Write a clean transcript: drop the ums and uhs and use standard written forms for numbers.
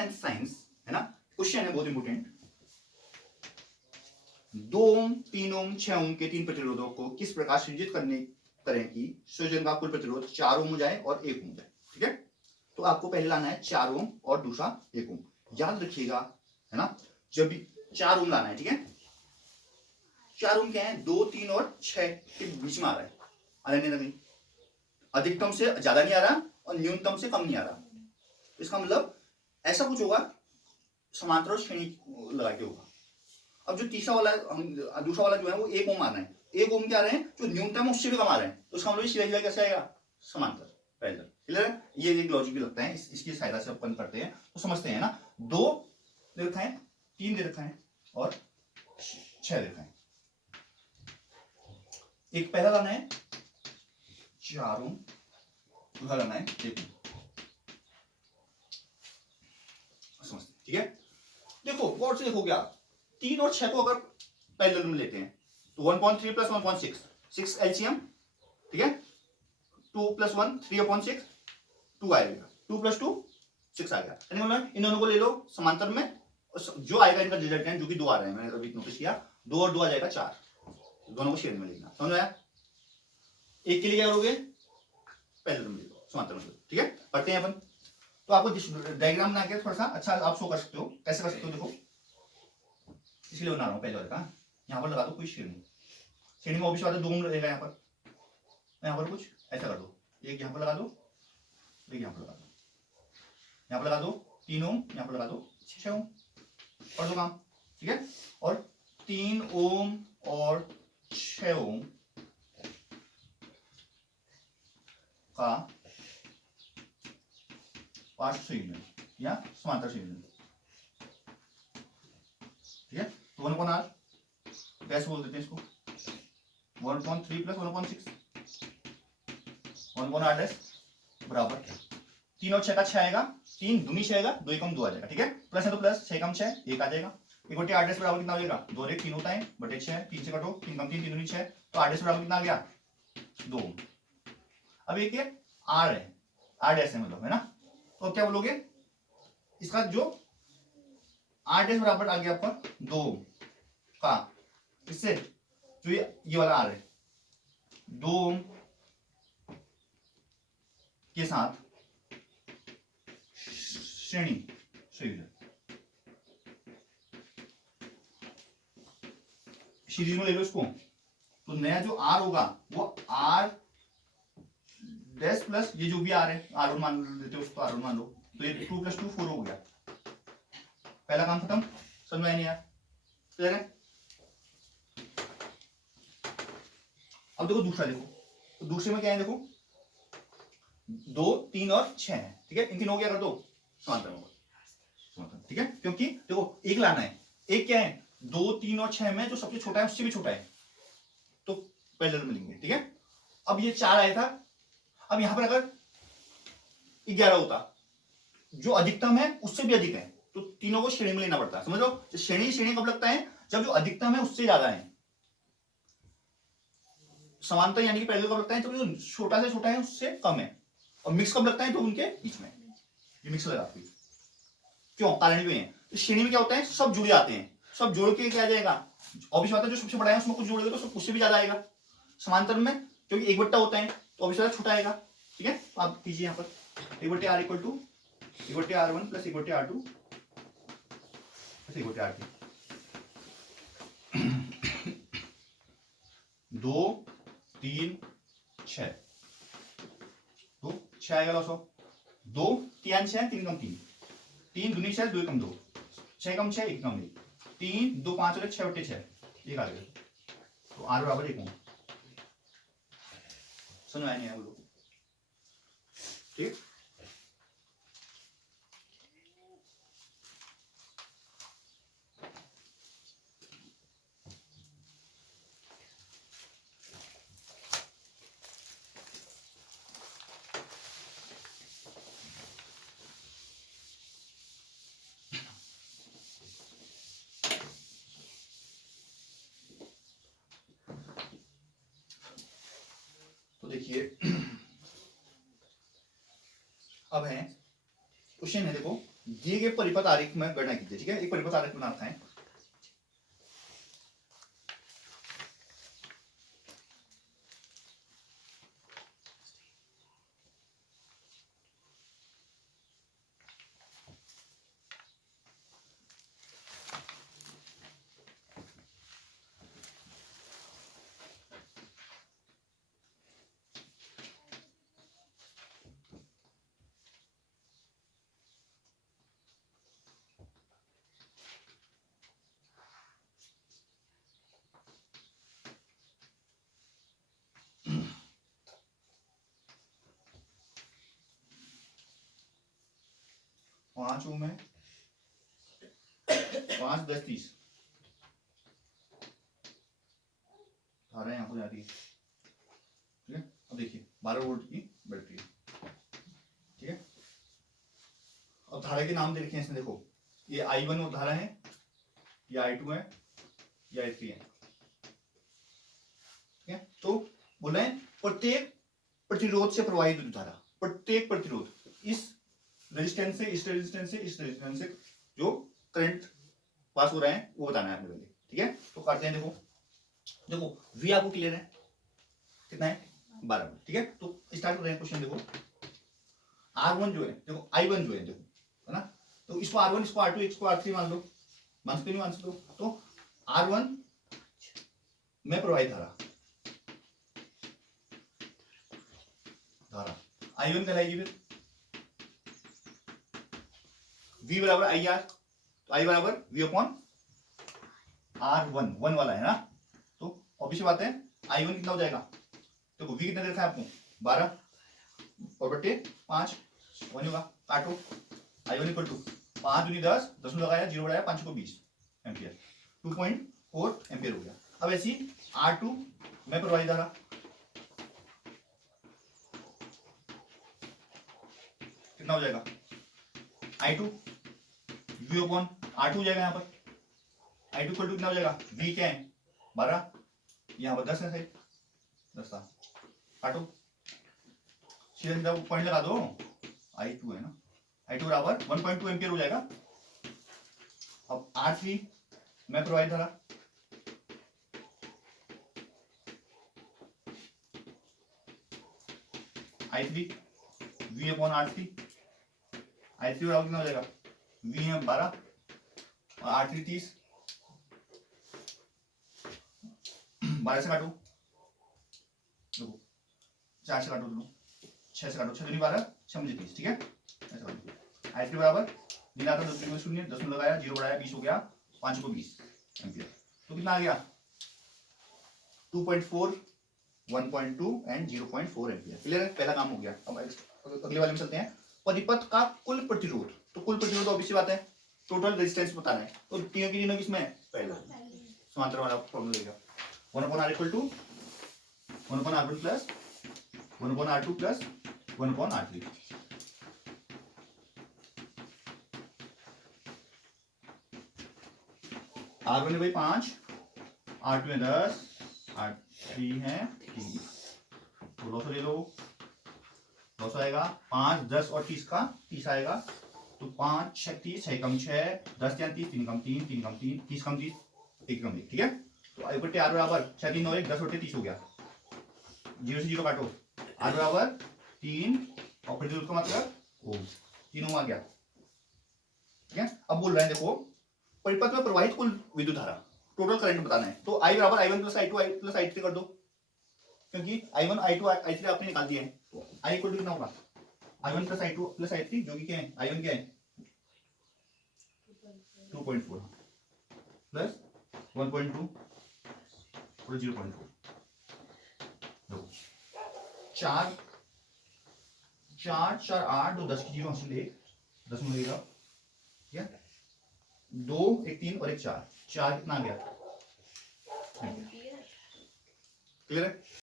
Tenth science है ना, question है बहुत इंपोर्टेंट। 2 ओम 3 ओम 6 ओम के तीन प्रतिरोधों को किस प्रकार संयोजित करें कि संयोजन का कुल प्रतिरोध 4 ओम हो जाए और 1 ओम हो जाए। ठीक है, तो आपको पहले लाना है 4 ओम और दूसरा 1 ओम। याद रखिएगा है ना, जब भी 4 ओम लाना है, ठीक है, 4 ओम क्या है, 2 3 और 6 के बीच में आ रहा है, अधिकतम से ज्यादा नहीं आ रहा और न्यूनतम से कम नहीं आ रहा। इसका मतलब ऐसा कुछ होगा, समांतर श्रेणी लगा के होगा। अब जो तीसरा वाला दूसरा वाला जो है वो 1 ओम आ रहा है, 1 ओम क्या आ रहे हैं, जो न्यूनतम है उससे भी कम आ रहे हैं, तो इसका मतलब सीधा कैसे आएगा, समांतर पैरेलल। क्लियर है, ये एक लॉजिक भी लगता है, इसकी सहायता से अपन करते हैं तो समझते हैं ना। 2 दे रखा है, 3 दे रखा है और 6 दे रखा है। एक पहला लाना है 4 ओम, दूसरा लाना है 1 ओम। समझते, ठीक है। देखो गौर से देखो, क्या 3 और 6 को अगर पैरेलल में लेते हैं तो 1.3 प्लस 1.6 6 एलसीएम, ठीक है, 2 प्लस 1 3/6 2 आएगा, 2 प्लस 2 6 आ गया। इन दोनों को ले लो समांतर में, जो आएगा इनका रिजल्टेंट जो कि 2 आ रहा है, मैंने अभी नोटिस किया, 2 और 2 आ जाएगा 4, दोनों को शेयर में लिखना। समझ आया, एक के लिए क्या करोगे, पैरेलल में लिखो, समांतर में, ठीक है। पढ़ते हैं अपन, तो आपको डायग्राम बना के थोड़ा सा अच्छा आप शो कर सकते हो, कैसे कर सकते हो देखो, इसलिए बना रहा हूँ पहले वाले का। यहाँ पर लगा दो कोई श्रेणी, श्रेणी में ऑब्वियस बात है 2 ओम रहेगा, यहाँ पर कुछ ऐसा कर दो, एक यहाँ पर लगा दो, एक यहाँ पर लगा दो, यहाँ पर लगा दो 3 ओम, यहाँ पर लगा दो 6 ओम, पढ़ दो काम, ठीक है। और 3 ओम और 6 ओम का पार्श्व संयोजन या समांतर संयोजन, ठीक है। तो 1/r कैसे बोल देते हैं इसको, 1.3 प्लस 1/6 1/r डैश बराबर 3 और 6 का 6 आएगा, 3 दूनी 6 आएगा, 2 एकम 2 आ जाएगा, ठीक है। प्लस है तो प्लस, 6 कम 6 1 आ जाएगा, 1 आर डैश बराबर कितना हो जाएगा, 2 और 1 3 होता है बटे 6, 3 से कटो, 3 कम 3 3 दूनी 6, तो आर डैश बराबर कितना आ गया 2। अब एक ये आर है, आर डैश है मतलब, है ना, तो अब क्या बोलोगे, इसका जो आर डैश बराबर आ गया आपका 2 का, इससे जो ये वाला आर है 2 ओम के साथ श्रेणी संयोजन, सीरीज में ले लो इसको, तो नया जो आर होगा वो आर डैश प्लस ये जो भी आर है, आर वन मान लेते हो उसको, आर वन मान लो, तो ये 2 + 2 4 हो गया, पहला काम खत्म, समझ में नहीं आया, क्लियर है। अब देखो दूसरा, देखो तो दूसरे में क्या है, देखो 2 3 और 6 है, ठीक है, इन तीनों को क्या कर दो, समांतर होगा, ठीक है, क्योंकि देखो एक लाना है, एक क्या है 2 3 और 6 में जो सबसे छोटा है उससे भी छोटा है, तो पैरेलल में लेंगे, ठीक है। अब ये 4 आया था, अब यहां पर अगर 11 होता, जो अधिकतम है उससे भी अधिक है, तो तीनों को श्रेणी में लेना पड़ता है, समझ लो। श्रेणी श्रेणी कब लगता है, जब जो अधिकतम है उससे ज्यादा है। समांतर यानी कि पैरेलल कब लगता है, तो जो छोटा से छोटा है उससे कम है। और मिक्स कब लगता है, तो उनके बीच में, ये मिक्स लगा, क्यों, कारण भी है। तो श्रेणी में क्या होता है, सब जुड़ जाते हैं, सब जोड़ के क्या आ जाएगा, ऑब्वियस बात है जो सबसे बड़ा है उसमें कुछ जोड़ेगा तो उससे भी ज्यादा आएगा। समांतर में क्योंकि 1/, होता है तो ऑब्वियस बात छोटा आएगा, ठीक है। तो आप कीजिए यहाँ पर 1/r = 1/r1 + 1/r2 + 1/r3, 2 3 6, तो 6 आएगा लॉस ऑफ 2 3 6 3 कम 3 3 दूनी 6 2 कम 2 6 कम 6 1 कम 1 3 2 5 और 6 बटे 6 1 आ गया, तो r बराबर 1 ओम। समझ में नहीं आया बोलो, ठीक। तो देखिए अब है क्वेश्चन है, देखो दिए गए परिपथ आरेख में गणना कीजिए। ठीक है, एक परिपथ आरेख बना रखा है। पांच ओम है, 5, 10, 30 धारा यहाँ को जा रही है। ठीक है, अब देखिए 12 वोल्ट की बैटरी है। ठीक है, अब धारा के नाम दे रखे हैं इसमें, देखो ये I1 वो धारा है, ये I2 है, ये I3 है। ठीक है, तो बोल रहे हैं प्रत्येक प्रतिरोध से प्रवाहित विद्युत धारा, प्रत्येक प्रतिरोध इस रेजिस्टेंस से, इस रेजिस्टेंस से, इस रेजिस्टेंस से जो करंट पास हो रहा है वो बताना है आपने पहले। ठीक है, तो करते हैं। देखो देखो V आपको क्लियर है, कितना है 12। ठीक है, तो स्टार्ट कर रहे हैं क्वेश्चन। देखो R1 जो है, देखो I1 जो है, देखो है ना, तो इसको R1, इसको R2, इसको R3 मान लो, मान सकते नहीं मान सकते? तो R1 में प्रवाहित धारा I1 कहलाएगी। फिर V बराबर IR, तो I बराबर V अपॉन R1, 1 वाला है ना, तो ऑब्वियस बात है I1 कितना हो जाएगा? देखो V कितना दे रखा है आपको 12 और बट्टे 5 1 होगा, काटो। I1 इक्वल टू 5 दूनी 10, 10 में लगाया 0 बढ़ाया 5 को 20 एम्पियर, 2.4 एम्पियर हो गया। अब ऐसी R2 में प्रवाहित धारा कितना हो जाएगा? I2 V अपॉन R2 हो जाएगा। यहाँ पर I2 इक्वल टू कितना हो जाएगा? V क्या है 12, यहाँ पर 10 है, सही 10 था, काटो, सीधा सीधा पॉइंट लगा दो। I2 है ना, I2 बराबर 1.2 एम्पियर हो जाएगा। अब R3 में प्रवाहित धारा I3 V upon R3, I3 बराबर कितना हो जाएगा? V है 12 और R3 30, 12 से काटो, देखो 4 से काटो, दोनों 6 से काटो, 6 दूनी 12, 6 मुझे 30। ठीक है, ऐसा काटो। I3 बराबर बिना 10 में 0, 10 में लगाया 0 बढ़ाया 20 हो गया, 5 को 20 एम्पियर, तो कितना आ गया? 2.4, 1.2 एंड 0.4 एम्पियर। क्लियर है, पहला काम हो गया। अब अगले वाले में चलते हैं। परिपथ का कुल प्रतिरोध, तो कुल प्रतिरोध ऑब्वियस बात है टोटल रेजिस्टेंस बताना है, तो तीनों की तीनों किसमें? पहला समांतर वाला प्रॉब्लम देगा। 1/R equal to 1/R1 plus 1/R2 plus 1/R3। R1 है भाई 5, R2 है 10, R3 है 30, तो 200 ले लो, 200 आएगा, 5, 10 और 30 का 30 आएगा, तो 5, 6, 30, 6 कम 6, 10 3 30, 3 कम 3, 3 कम 3, 30 कम 30, 1 कम 1। ठीक है, तो I बटे R बराबर 6 3 9 1, 10 बटे 30 हो गया, 0 से 0 काटो, R बराबर 3 और प्रतिरोध का मतलब ओम, 3 ओम आ गया। ठीक है, अब बोल रहे हैं देखो परिपथ में प्रवाहित कुल विद्युत धारा, टोटल करंट बताना है, तो I बराबर I1 plus I2 plus I3 कर दो, क्योंकि I1 I2 I3 आपने निकाल दिए हैं, तो I इक्वल टू कितना होगा? I1 plus I2 plus I3, जो कि क्या है? I1 क्या है 2.4 प्लस 1.2 और 0.4, देखो 4 4 4 8 2 10 की 0 हासिल 1, 10 में लगेगा, ठीक है, 2 1 3 और 1 4, 4 कितना आ गया? क्लियर है।